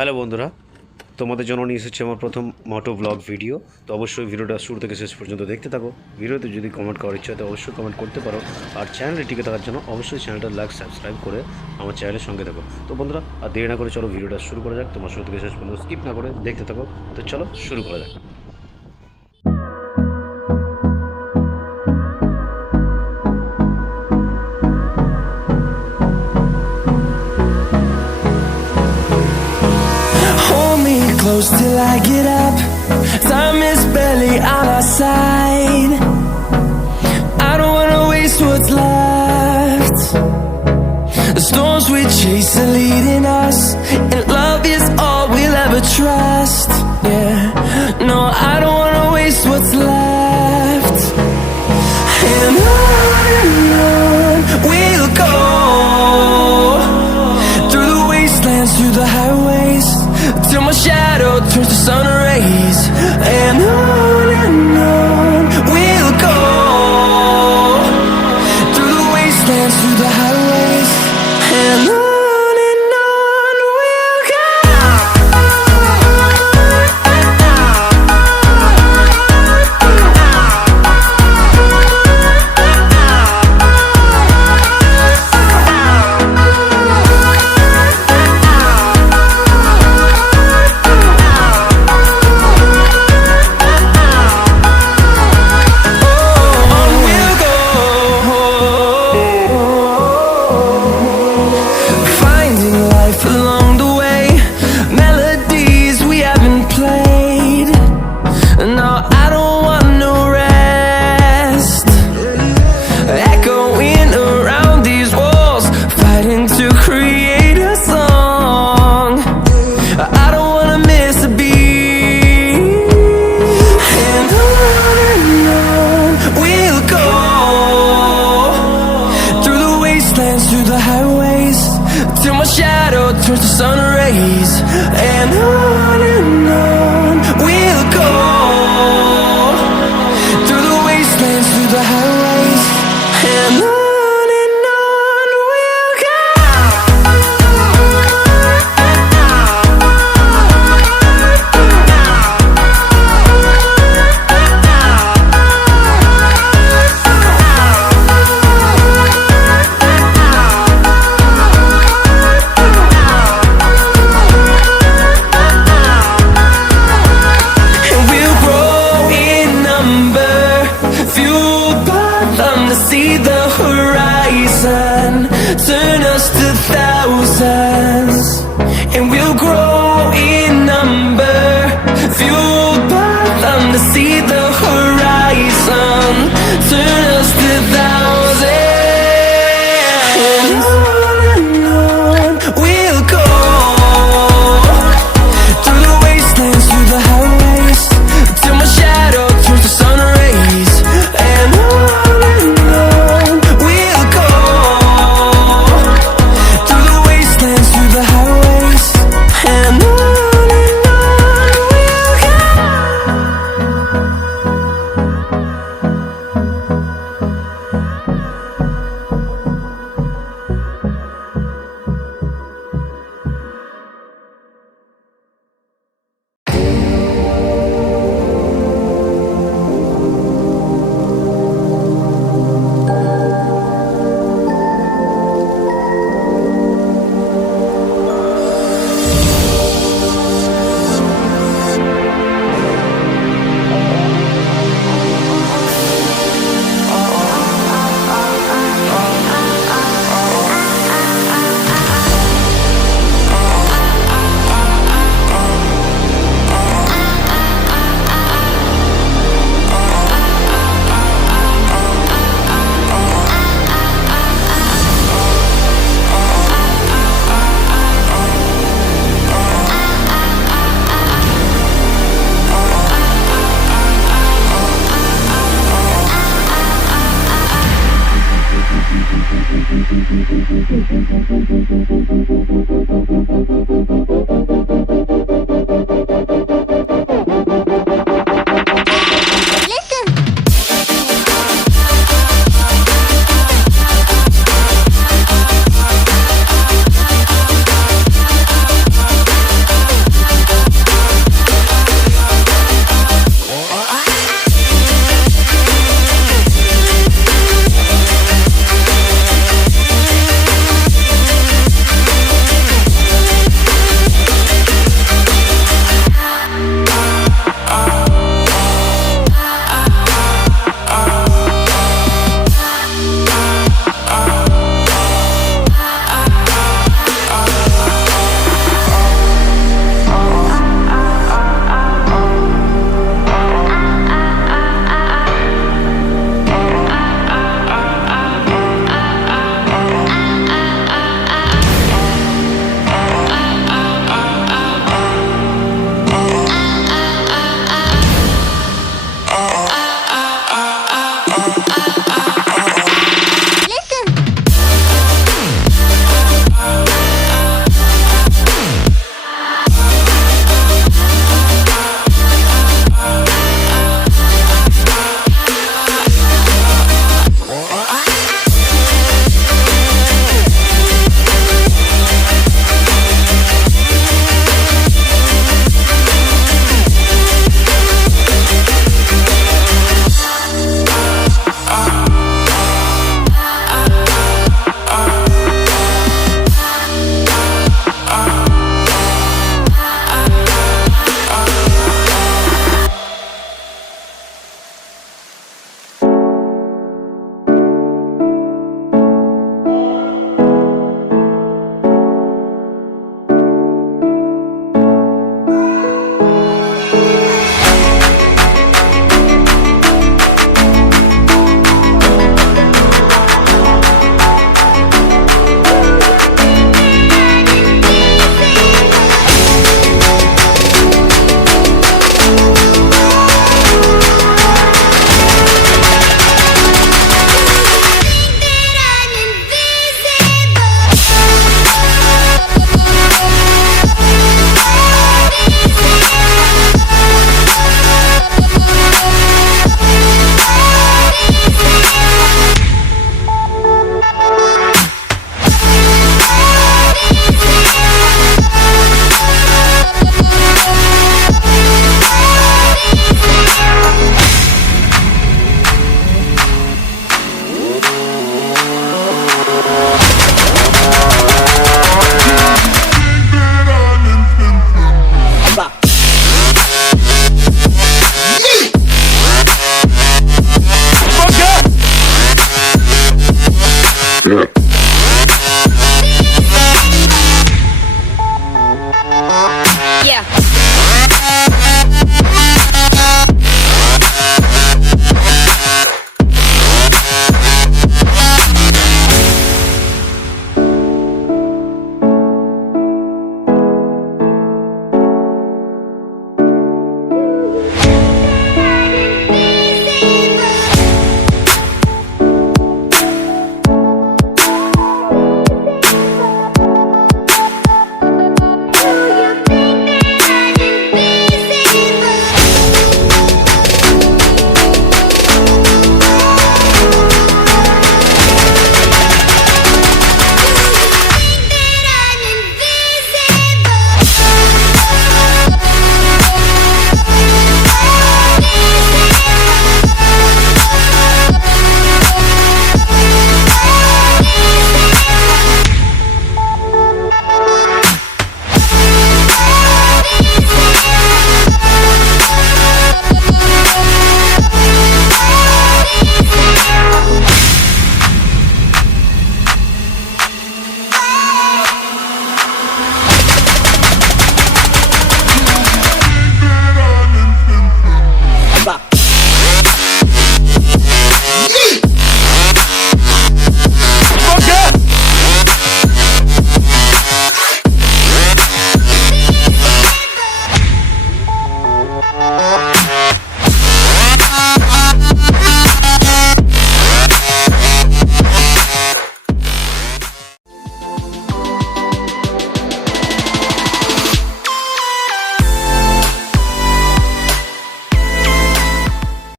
হ্যালো বন্ধুরা, তোমাদের জন্য নিয়ে এসেছি আমার প্রথম মোটো ব্লগ ভিডিও। তো অবশ্যই ভিডিওটা শুরু থেকে শেষ পর্যন্ত দেখতে থাকো। ভিডিওতে যদি কমেন্ট করার ইচ্ছা হয় তো অবশ্যই কমেন্ট করতে পারো। আর চ্যানেলে টিকে থাকার জন্য অবশ্যই চ্যানেলটা লাইক সাবস্ক্রাইব করে আমার চ্যানেলের সঙ্গে থাকো। তো বন্ধুরা, আর দেরি না করে চলো ভিডিওটা শুরু করা যাক। তোমার শুরু থেকে শেষ পর্যন্ত স্কিপ না করে দেখতে থাকো। তো চলো শুরু করা যাক। Close till I get up. Time is barely on our side. I don't wanna waste what's left. The storms we chase are leading us, and love is all we'll ever trust. Yeah, no, I don't wanna waste what's left. And on we'll go, through the wastelands, through the highways, till my shadow turns to sun rays. And on we'll go, through the wastelands, through the highways. And on we'll go. Through the highways, till my shadow turns to sun rays. And on we'll go, through the wastelands, through the highways. And on we'll go. See the horizon, turn us to thousands, and we'll grow in number, fueled by them to see the horizon, turn us to thousands. And on we'll go, through the wastelands, through the highways, till my shadow turns to sun rays. And it up.